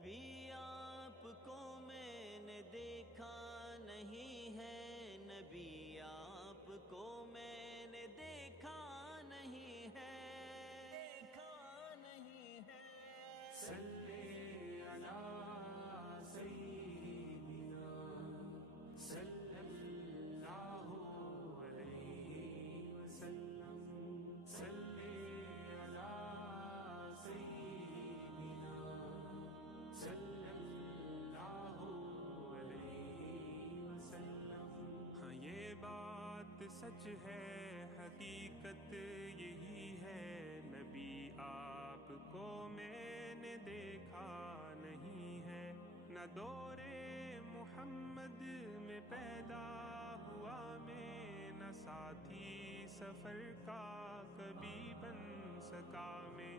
नबी आपको मैंने देखा नहीं है, नबी आपको मैंने देखा नहीं है, देखा नहीं है। सल्ले अला सय्यिदिना सल्लल्लाहु अलैहि वसल्लम। सल्ले अला सय्यिदिना सल्लल्लाहु अलैहि वसल्लम। हाँ, ये बात सच है, हकीकत यही है, नबी आपको मैंने देखा नहीं है। न दौरे मोहम्मद में पैदा हुआ मैं, न साथी सफर का कभी बन सका मैं।